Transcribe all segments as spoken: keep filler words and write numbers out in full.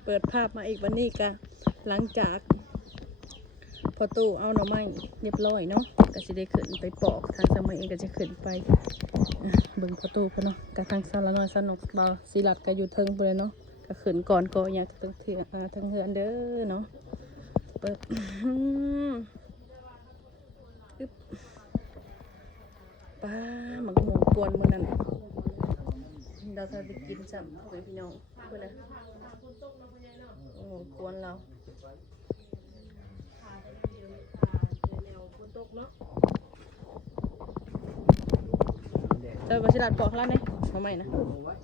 เปิดภาพมาอีกวันนี้ก็หลังจากพอตู้เอาหน่อไม้เรียบร้อยเนาะก็จะได้ขึ้นไปปอกทางสมัยเองก็จะขึ้นไปเบิ่งพอตู้เพิ่นเนาะก็ทางสารน้อยสนุกบ่าวศิลัดก็อยู่เทิงเพิ่นเนาะก็ขึ้นก่อนก็อยากตั้งเถื่ออ่าทางเฮือนเด้อเนาะเปิดอึ๊บป้าหมักหมูกวนมื้อนั้นเราจะไปกินซ้ำเพื่อนพี่น้องเพื่อนนะโอ้โหกวนเราเจอบัชิรัดปอกแล้วไหมมาใหม่นะ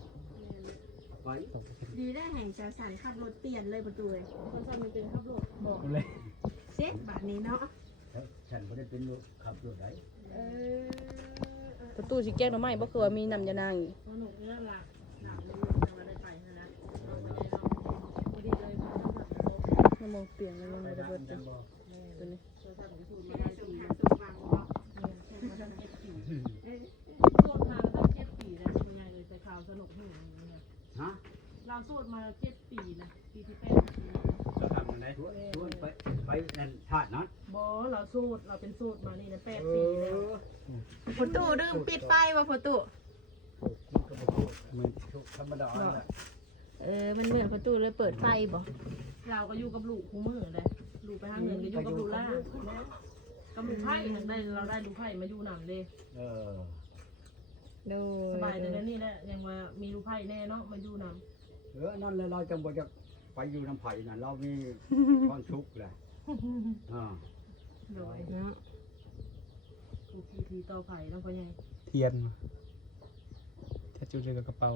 ดีได้แห่งจะสั่นขับรถเปลี่ยนเลยประตูเลยคนสั่นมันเป็นขับรถบอกเลยเซ็ตแบบนี้เนาะฉันไม่ได้เป็นขับรถได้เออประตูสิแก้งหน่อไม้บ่คือว่ามีน้ำยานางอีกหนูเรื่องหลักหนักเลยจะมาได้ไปนะนะเราไม่ได้เราพอดีเลยมันต้องแบบน้ำมองเปลี่ยนเลยมันไม่ได้เบิดจ้ะตัวนี้โทรศัพท์สูตรมาได้ปีสูตรฟังว่ามาตั้งเจ็ดปีสูตรมาตั้งเจ็ดปีแล้วเป็นไงเลยแต่ข่าวสนุกหูเนี่ยฮะเราสูตรมาเจ็ดปีนะปีที่แปดเราทำอะไรชวนไปไปนั่นชาตินั้นบอเราสูตรเราเป็นสูตรมานี่นะแปดปีแล้วพอตู้ดึงปิดไฟว่ะพอตู้มันธรรมดาแหละเออมันเหมือนพอตู้เลยเปิดไฟบ่เราก็อยู่กับลูกคู่มือเลยลูกไปทางเงินก็อยู่กับลูกล่ากับลูกไผ่ได้เราได้ลูกไผ่มาอยู่หนังเลยเออดูสบายแต่แล้วนี่แหละยังว่ามีลูกไผ่แน่เนาะมาอยู่หนังเออนั่นเลยเราจำบ่จะไปอยู่น้ำไผ่น่ะเรามีความทุกข์แหละอ่าโดยเนาะกูพีทีต่อไผ่แล้วก็ยังเทียนแค่จุดเดียวกับกระเป๋า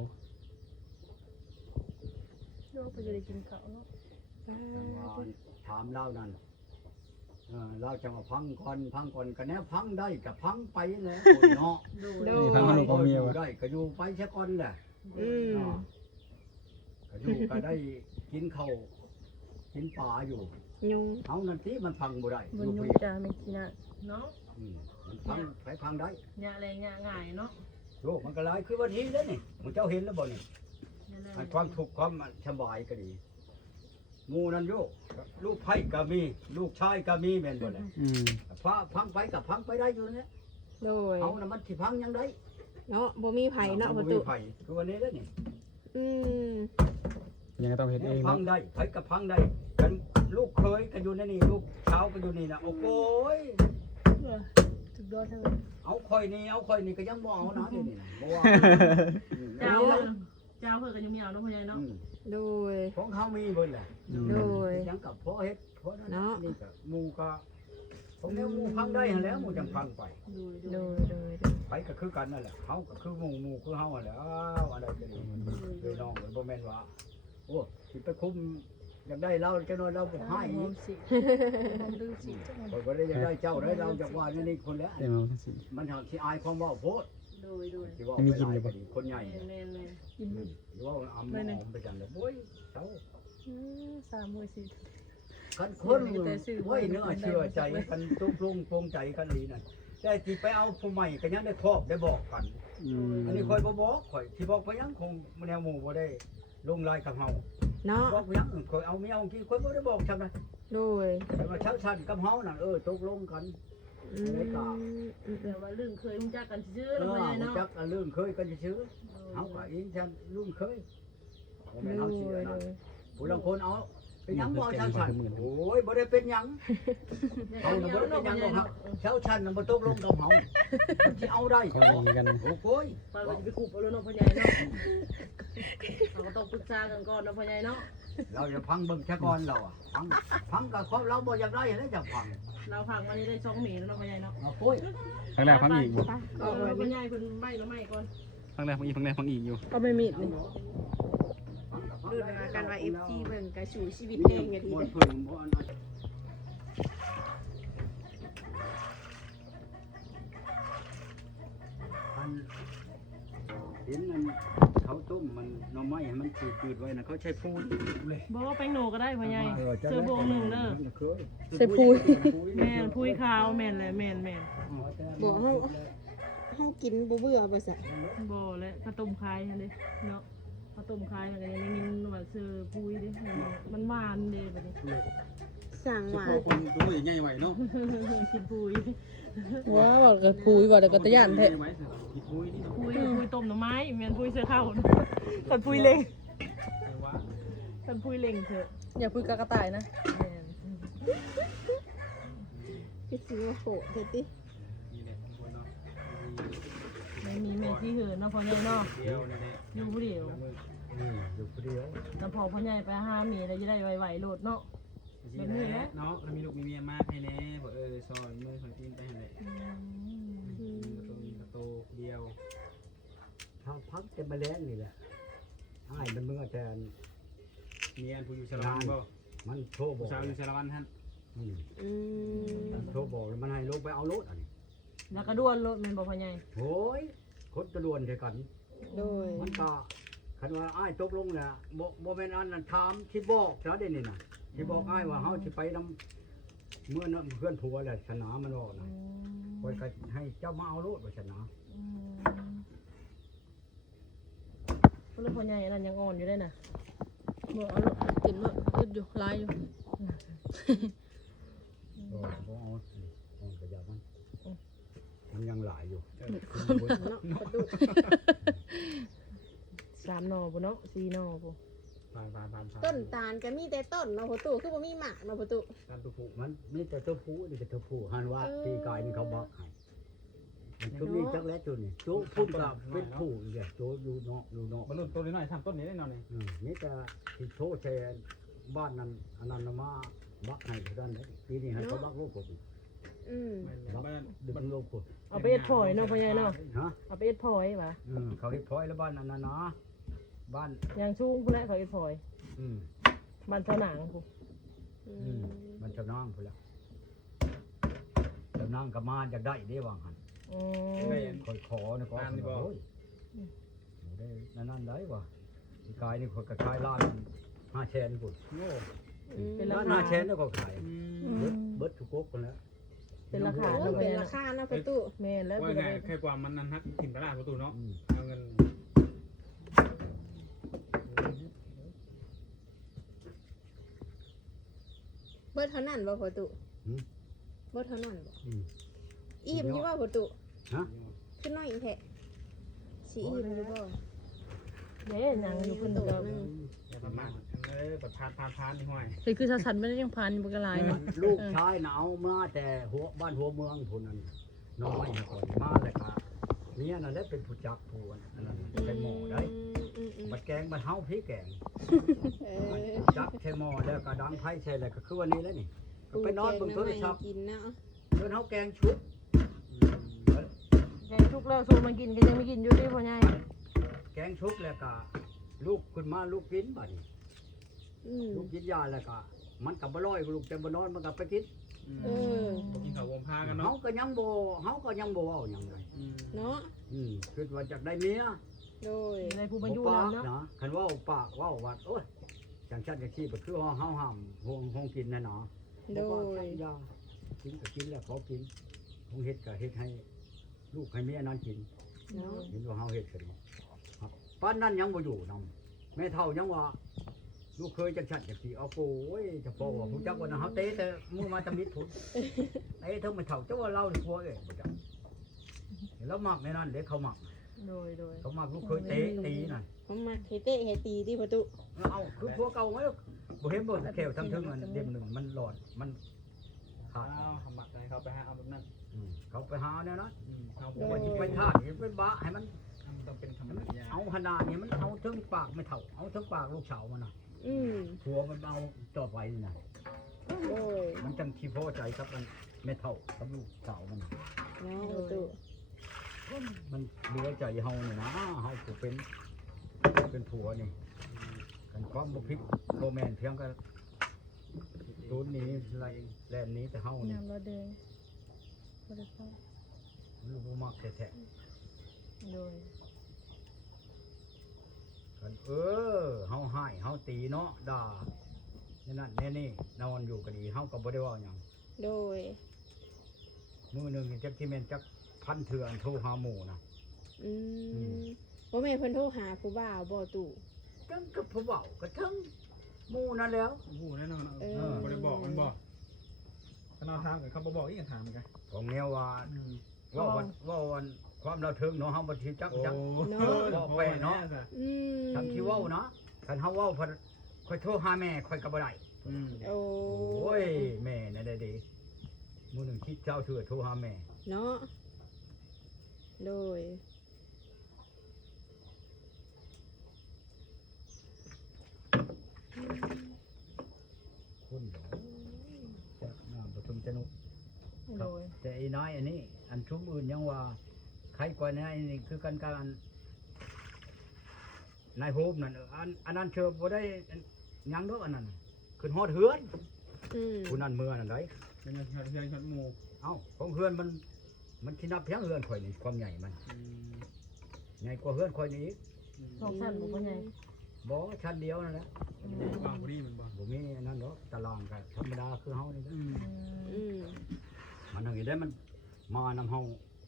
โยกไปจะได้กินข้าวเนาะถามเล่านั่นเออเราจะมาพังก่อนพังก่อนก็แน่พังได้กับพังไปแล้วเนาะดูพังลูกของเมียวได้ก็อยู่ไปแค่ก่อนแหละอืมก็อยู่ก็ได้กินข้าวกินปลาอยู่ยุงเอานั่นที่มันพังบ่ได้บนยุงจ้าไม่กินอ่ะเนาะมันพังไปพังได้เนี่ยอะไรเงี้ยง่ายเนาะโลกมันก็หลายคือวันนี้เด้นี่มันเจ้าเห็นแล้วบ่นี่ความทุกข์ความสบายก็ดีหมู่นั่นโยกลูกไผ่ก็มีลูกชายก็มีแม่นบ่แหละอืมพระพังไปกับพังไปได้อยู่เนี่ยโดยเอาน่ะมันสิพังยังได้เนาะบ่มีไผเนาะประตูบ่มีไผคือวันนี้เด้นี่อืมยังต้องเฮ็ดเองพังได้ไผก็พังได้กันลูกเคยก็อยู่ในนี่ลูกเช้าก็อยู่นี่น่ะโอ้โหยสุดยอดทั้งนั้นเอาค่อยนี่เอาค่อยนี่ก็ยังบ่เอานะเดี๋ยวนี้นะบ่ว่าเจ้าเจ้าเพิ่นก็ยังมีเอาเนาะพ่อใหญ่เนาะโดยของเฮามีเบิดแหละโดยยังกับพ่อเฮ็ดพ่อนั่นนี่ก็หมู่ก็ผมแล้วหมู่พังได้หั่นแล้วหมู่จังพังไปโดยโดยไปก็คือกันนั่นแหละเฮาก็คือหมู่หมู่คือเฮาหั่นแหละอ้าวอะไรก็ดีโดยน้องบ่แม่นว่าโอ้สิไปคุมอยากได้เราจังน้อยเราบ่ให้อีกดื้อสิบ่บ่ได้อยากได้เจ้าได้เราจักว่านี่คนแล้วมันหักสิอายความเว้าโพดโดยโดยสิว่าไปหลายก็ดีคนใหญ่แม่นๆกินหรือว่าอำหอมไปจังเลยโอ้ยเจ้าสามมื้อสิกันคนไว้เนื้อเชื่อใจกันตุ้ปรุงปรุงใจกันนี่นั่นแต่ที่ไปเอาผู้ใหม่ก็ยังได้ครอบได้บอกกันอันนี้ค่อยบ่บอกค่อยที่บอกไปยังคงแนวหมู่บ่ได้ลงรายกับเฮาเนาะบอกยังค่อยเอาเมียเอากี่ค่อยบ่ได้บอกจังได๋โดยแต่ว่าชักชันกับเฮานั่นเออตกลงกันได้กะแต่ว่าเรื่องเคยรู้จักกันซื่อเนาะรู้จักเรื่องเคยกันซื่อเฮาก็อีฉันลุงเคยบ่แม่นเฮาสิอันนั้นผู้ลางคนเอาเป็นยังบ่ชาวชันโอ้ยบ่ได้เป็นยังเอาน่ะบ่ได้เป็นยังหรอกครับชาวชันน่ะบ่ตกลงกับเฮาสิเอาได้เขากันโอ้โหยไปว่าจะไปขุบเอาแล้วเนาะพ่อใหญ่เนาะเราก็ต้องปรึกษากันก่อนเนาะพ่อใหญ่เนาะเราจะพังเบิ่งซะก่อนเราอ่ะพังพังก็ครบเราบ่อยากได้แล้วจะพังเราพังมานี่ได้สองหมีแล้วเนาะพ่อใหญ่เนาะโอ้ยครั้งแรกพังอีกบ่เออพ่อใหญ่เพิ่นใบ้แล้วใหม่ก่อนครั้งแรกพังอีกครั้งแรกพังอีกอยู่ก็ไม่มีนี่ดูนะกันว่า เอฟ ซี เบิ่งก็สู่ชีวิตเองก็ดีเด้เห็นมันเขาต้มมันหน่อไม้ให้มันจืดๆไว้นะเขาใช้พูนเลยบ่ว่าแป้งโหนก็ได้พ่อใหญ่เสื้อบวงหนึ่งเด้อใส่พุยแม่นพุยขาวแม่นแหละแม่นแม่นบ่เฮาเฮากินบ่เบื่อบ่ซะบ่และข้าวต้มคายหั่นเด้เนาะพอต้มคายมันก็ยังได้ยินว่าเสือปุยดิมันหวานเด้บัดนี้สั่งหวานคนตัวใหญ่ไหวเนาะกินปุยว้าวบอกก็คุยว่าแต่ก็ตะย่านแท้ผิดมุ้ยนี่ปุยปุยต้มหน่อไม้แม่นปุยเสือเข้าคนปุยเล็งว่าคนปุยเล็งเถอะอย่าพูดกากระต่ายนะแม่นพี่ซื้อมาโขเฮ็ดตินี่แหละคนเนาะไม่มีแม่ที่เหินเนาะพ่อใหญ่เนาะเดียวนี่แหละอยู่ผู้เดียวนี่อยู่คนเดียวแล้วพอพ่อใหญ่ไปหาเมียแล้วจะได้ไหวๆโลดเนาะแบบนี้แหละเนาะแล้วมีลูกมีเมียมากให้แน่บอกเออซอยมือคอยกินไปให้แหละตัวนี้โตเดียวทางพักจะมาแล้งนี่แหละอ้ายมันเมื่อแต่เมียผู้อยู่สารวันบ่มันโทรบอผู้กสาวอยู่สารวันท่านอืมอืมมันโทรบอกแล้วมันให้ลงไปเอารถอันนี้แล้วก็ด้วนโลดแม่นบ่พ่อใหญ่โอ้ยคนตะลวนใช่กันโดยมันก็คันว่าอ้ายตกลงเนี่ยบ่บ่แม่นอันนั้นถามที่บอกซะได้นี่น่ะที่บอกอ้ายว่าเฮาสิไปนำเมื่อนั้นเพื่อนผัวแหละชนะมันว่านะคอยก็ให้เจ้ามาเอารถว่าชนะเพราะพ่อใหญ่นั่นยังอ่อนอยู่ได้น่ะบอกเอาลูกติดลูกอึดอยู่ลายอยู่ก็บ่เอาสิมันก็อยากมันมันยังหลายอยู่เนาะประตูสามหน่อบ่เนาะสี่หน่อบ่ผ่านผ่านผ่านผ่านต้นตาลก็มีแต่ต้นเนาะประตูคือบ่มีหมากเนาะประตูการตุกผูมันมีแต่ตัวผู้นี่ก็ตัวผู้หันว่าเออปีกายนี่เขาบักให้มันชุดนี้จักแล้วจุดนี่โจพุ่นกับเป็นผู้อีกแหละโจอยู่เนาะอยู่เนาะบรรลุต้นน้อยทำต้นนี้ได้นอนนี่อืมนี่แต่ที่โทษแทนบ้านนั้นอันนั้นน่ะมาบักให้เท่านั้นเลยปีนี้ให้เขาบักลูกผมอืมบักบ้านดึงลูกผมเอาไปเอ็ดพลอยเนาะพ่อใหญ่เนาะฮะเอาไปเอ็ดพลอยว่ะอืมเขาเฮ็ดพลอยแล้วบ้านนั้นน่ะนะบ้านอย่างชูงพุ่นแหละเขาเอ็ดพลอยอืมบ้านเจ้าหนางพุ่นอือืมมมันจะนั่งพุ่นแล้วจะนั่งกับมาจากได้ได้วางหันอืมคอยขอนะก็คือว่าโอ้ยบ่ได้นั่นนั่นได้วะอีกายนี่คนก็ขายล้านห้าแสนพุ่นโง่อืมล้านห้าแสนแล้วก็ขายเบิดเบิดทุกก๊กคนแล้วเป็นราคาโอ้ยเนาะพ่อเป็นใหญ่ราเนาะคาเนาะประตูแม่นแล้วว่าเป็นไงอะไรแค่ความมันนั้นฮักถิ่นตลาดประตูเนาะอืมเอาเงินเบิดเท่านั้นบ่ประตูหืมเบิดเท่านั้นบ่อืมอิ่มอยู่บ่ประตูฮะขึ้นน้อยอีกแท้สิอิ่มอยู่บ่เด้หนังอยู่เพิ่นก็อย่าประมาทเออประทานพานพานนี่ห้อยเลยคือสันไม่ได้ยังพันอยู่บนกระลายเนาะลูกชายหนาวมาแต่หัวบ้านหัวเมืองพุ่นนั่นน้อยก่อนมาเลยค่ะเมียนั่นแหละเป็นผู้จักผู้อันนั้นเป็นหมอได้อืมอืมบัดแกงบัดเฮาพี่แกงเออจักใช่หมอแล้วก็ดังไผ่ใช่แล้วก็คือวันนี้แล้วนี่ก็ไปนอนบนโทรศัพท์กินเนาะเดินเฮาแกงชุบแกงทุกแล้วสูมากินก็ยังไม่กินอยู่ดิพ่อใหญ่แกงชุบแล้วก็ลูกขึ้นมาลูกกินบัดนี้อืมลูกกินยาแล้วก็มันก็บ่ร้อยลูกแต่บ่นอนมันก็ไปกินเออกินข้าววงพากันเฮาเนาะก็ยังบ่เฮาก็ยังบ่เว้าหยังเลยเนาะอืมคิดว่าจากได้เมียโดยในผู้มาอยู่ปาแล้วกเนาะนะคันเว่าปากเว่าวัดโอ้ยจังชันจังขี้ก็คือเฮาห้ามห้องห้องกินนะเนาะโดบอกว่าย ยากินก็กินแล้วเขากินห้องเฮ็ดก็เฮ็ดให้ลูกให้เมียนั้นกินเนาะเห็นว่าเฮาเฮ็ดกันเนาะครับป้านนั้นยังบ่อยู่นำแม่เฒ่ายังว่าลูกเคยจังชันจังขี้เอาโอ้ยจะพอว่าผู้จักว่านะเฮาเตะแต่มือมาตำมิดพุ่นเอ้ยเท่าไม่เฒ่าเจ้าว่าเรานี่พัวเอ้ยบ่จักแล้วมักในนั้นเด้เขามักโดยโดยเขามักลูกเคยเตะตีนั่นผมมาเฮเตะเฮตีที่ประตูเอาคือพวกเก่าไหมบ่เห็นบ่แถวทำถึงมันเด่มหนึ่งมันหลอดมันขาดอ้าวขมักให้เขาไปหาเอาแบบนั้นอืมเขาไปหาเนี่ยนะเอาว่าสิไปทาดให้เป็นบ้าให้มันต้องเป็นธรรมให้มันดาเอาขนาดนี้มันเอาถึงปากไม่เท่าเอาถึงปากลูกสาวมันน่ะอืมหัวมันเอาต่อไปนี่น่ะโดยมันจังที่พอใจครับมันไม่เท่ากับลูกสาวมันน่ะเนาะประตูมันเหลือใจเฮานี่นะเฮาก็เป็นเป็นผัวนี่กันความบ่ผิดบ่แม่นเพียงก็ตูนนี้ไล่แล่นนี้แต่เฮานี่น้ำรอแดงบ่ได้เข้าลูกบ่มักแท้โดยๆกันเออเฮาให้เฮาตีเนาะด่านี่นั่นแน่นี่นอนอยู่ก็ดีเฮาก็บ่ได้เว้าหยังโดยมื้อหนึงนี่จักที่แม่นจักพันเทื่อนโทรหาหมู่นะอืมบ่แม่นเพิ่นโทรหาผู้บ่าวบ่ตู่บจังกับผู้เว้าก็ทั้งหมู่นั่นแล้วโอ้โหแน่นอนเออบ่ได้บอกมันบอกขนาดถามกับเขาบ่บอกอีกถามกันของแนวว่าอืมว่าวันว่าวันความเราถึงเนาะเฮาบ่สิจักโอ้จักบอกไปเนาะอืมทำที่เว้าเนาะคันเฮาเว้าเพิ่นค่อยโทรหาแม่ค่อยก็บ่ได้อืมโอ้โอ้ยแม่นั่นได้ดีมื้อหนึงคิดเจ้าเถื่อโทรหาแม่เนาะโดยคุณเด้อจักน้ำบ่ถึงจะนุกโดยแต่ไอ้น้อยอันนี้ อันชุมอื่นยังว่าใครกว่านี้นี่คือกันการนายโฮมนั่นเอออันอันนั้นเชื่อบ่ได้หยังดอกอันนั้นขึ้นฮอดเฮือนอืมผู้นั้นเมื่อนั่นไดเป็นเงินเพื่อนชดหมู่เอ้าของเฮือนมันมันสินับเพียงเฮือนข่อยนี่ความใหญ่มันอืมใหญ่กว่าเฮือนข่อยนี่อีกสองชั้นบ่พ่อใหญ่บ่ชั้นเดียวนั่นแหละบางพอดีมันบ่บ่มีอันนั้นดอกตารางก็ธรรมดาคือเฮานี่แหละอืมอืมมันทางนี้ได้มันมานำเฮา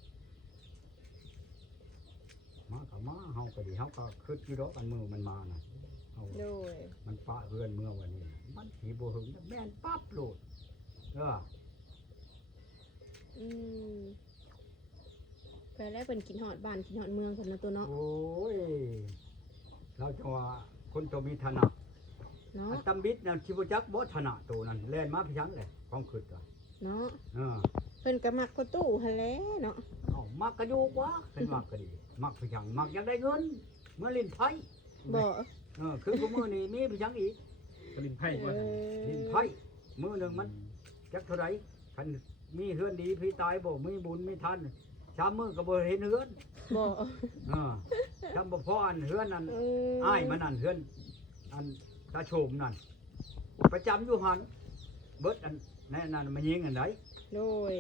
มาก็มาเฮาก็ดีเฮาก็คิดอยู่ดอกอันมือมันมาน่ะเฮาโดยมันปะเฮือนเมื่อวันนี้มันสีโบหึงแม่นปั๊บโหลดเอออืมไปแล้วเป็นกินหอดบ้านกินหอดเมืองคนนะตัวเนาะโอ้ยเราจะว่าคนตัวมีฐานะเนาะอันตำบิดนั่นชิบจักบ่ฐานะตัวนั้นแล่นมาพยัญเลยความคิดอ่ะเนาะเออเพิ่นก็มักประตูหั่นแหละเนาะเอามักกระยูกวะเป็นมักก็ดีมักพยัญมักอยากได้เงินเมื่อลิ้นไพ่บ่เออคือกูมือนี่มีพยัญอีกกระลินไพ่เอบ่อลิ้นไพ่มือหนึ่งมันจักเท่าไหรคันมีเฮือนดีพี่ตายบ่มีบุญมีทันชามมือก็บ่เห็นเฮือนบ่เออจำบ่พออันเฮือนนั่นเออ้ายมันนั่นเฮือนอันตาโฉมนั่นประจำอยู่หันเบิดอันแน่นั่นมายิงอันไหนโดย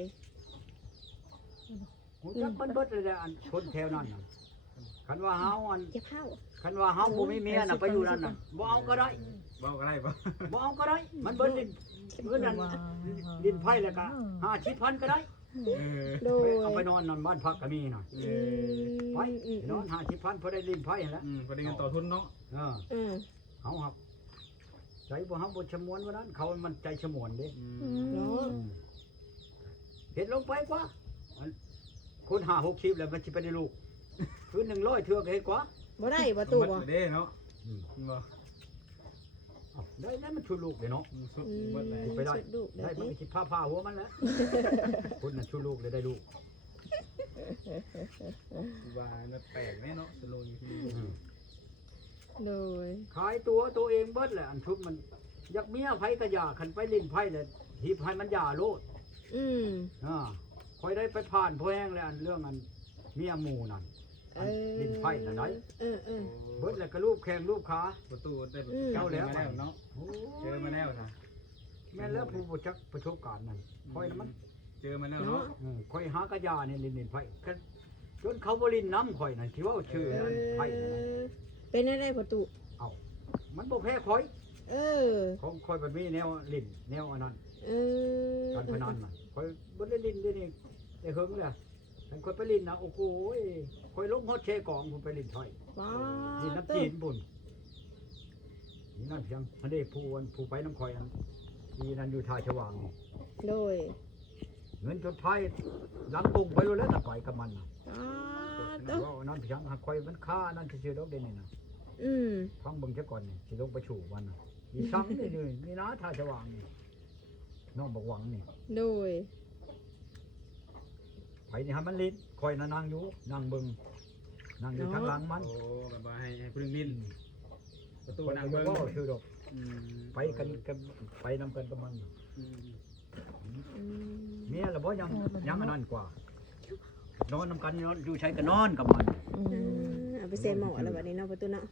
หูจักมันเบิดเลยแหละอันคนแถวนั้นน่ะคันว่าเฮาอันเก็บข้าวคันว่าเฮาบ่มีเมียน่ะไปอยู่นั่นน่ะบ่เอาก็ได้บอกอะไรบ่บ่เอาก็ได้ มันเบิดดินเบิดนั่นดินไผแล้วก็ห้าสิบพันก็ได้เออโดไปยเอาไปนอนนั่นบ้านพักก็มีน่ะเออือมไปอืมนอนห้าสิบพันพอได้ดินไผนั่นแหละอืมพอได้เงินต่อทุนเนาะเออเออเฮาครับใจบ่เฮาบ่ชะมวนว่านั้นเขามันใจชะมวนเด้อือืมมเนาะเห็นลงไปกว่าอันคนหาหกสิบแล้วมันสิไปได้ลูกคือหนึ่งร้อยเทือกเห็นกว่าบ่ได้ประตูบ่เด้เนาะอืมบ่อ้าวได้ได้มันชุดลูกเลยเนาะสุดอืมเบิดเลยไปได้สุดุเดี๋ยได้วมันนี้ก็สิผ้าผ้าหัวมันแหล้วคนน่ะชุดลูกเลยได้ลูกว่ามันแปลกแน่เนาะสโลอยู่ที่อืมโดยขายตัวตัวเองเบิดแหละอันชุดมันอยากเมียไผก็อย่าคันไปลิ้นไผเลยหีบให้มันอย่าโลดอืมอ่าคอยได้ไปผ่านพ่อแห้งแล้วอันเรื่องอันเมียหมู่นั่นเออันอลิ้นไผน่ะได้เออเออเบิดแล้วก็รูปแข้งรูปขาประตูได้อืมเจ้าแล้วมาแล้วเนาะโอ้เจอมาแล้วค่ะแม่นแล้วผู้บ่จักประสบการณ์นั่นคอยน่ะมันเจอมาแล้วเนาะอืมคอยหากระยาเนี่ยลินลินไผ่ก็จนเขาบรินน้ำข่อยนั่นที่ว่าชื่อเอนั่นไผ่นั่นน่ะอเป็นอะไรประตูเอามันบ่แพ้ข่อยเออของข่อยมันมีแนวลินแนวอันนั้นเออการพนันน่ะข่อยบ่ได้ลินได้นี่ได้เฮิงเลยแต่ข่อยไปลินนะโอ้โหยข่อยลงฮอดเชกองผมไปลินไผ่ว้าลินน้ำจีนบุญนี่นั่นเพียงอันนี้ผู้อันผู้ไปน้ำข่อยอันที่นั่นอยู่ท่าชวางนี่โดยเงินจดไผ่หลังปุงไปรู้แล้วแต่ไปกับมันน่ะอ้าแต่ตัวว่าอันนั้นเพียงหากข่อยมันค่านั่นชื่อๆดอกเด่นนี่นะอืมฟังเบิ่งซะก่อนนี่สิลงไปสู่วันน่ะมีซังนี่นี่นี่นะท่าจะวางนี่น้องบอกหวังนี่โดยไปนี่ให้มันลิ้นคอยน่ะนั่งอยู่นั่งเบิ่งนั่งอยู่ข้างหลังมันโอ้แบบว่าให้ให้พึ่งลิ้นประตูคนนานั่งงเบิ่เบิ่งงชื่อดอกอืมไปกันกันไปนำกันกับมันอืมอืมเมียละบ่ยังยังอันนั้นกว่า นอนนำกันนอนอยู่ใช้ก็นอนกับมันอืเอมอเอาไปเซ็นหมอแล้วบัดนี้เนาะประตูเนาะ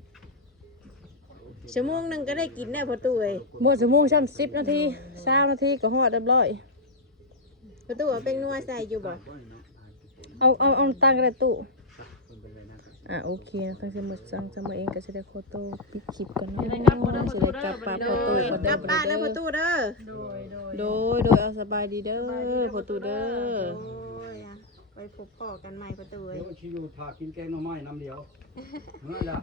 ชั่วโมงหนึงก็ได้กินแน่ประตูเอ้ยบ่ชั่วโมงสามสิบนาทีสามนาทีก็ฮอดเรียบร้อยประตูเอาเป็นนัวใส่อยู่บ่เอาเอาเอาตั้งกระตู้อ่ะโอเคนะทั้งสมุดจังจำมาเองก็จะได้โคโต้ปิดคลิปกันเนาะจะได้กลับปาโดโคโต้ยโคกโต้ลับบ้านแล้วประตูเด้อโดยโดยโดยโดยเอาสบายดีเด้อโคโต้เด้อโอ้ยอะไปพบพ่อกันใหม่ประตูเอ้ยเดี๋ยวชีอยู่ถากินแกงหน่อไม้น้ำเดียวเมื่อละ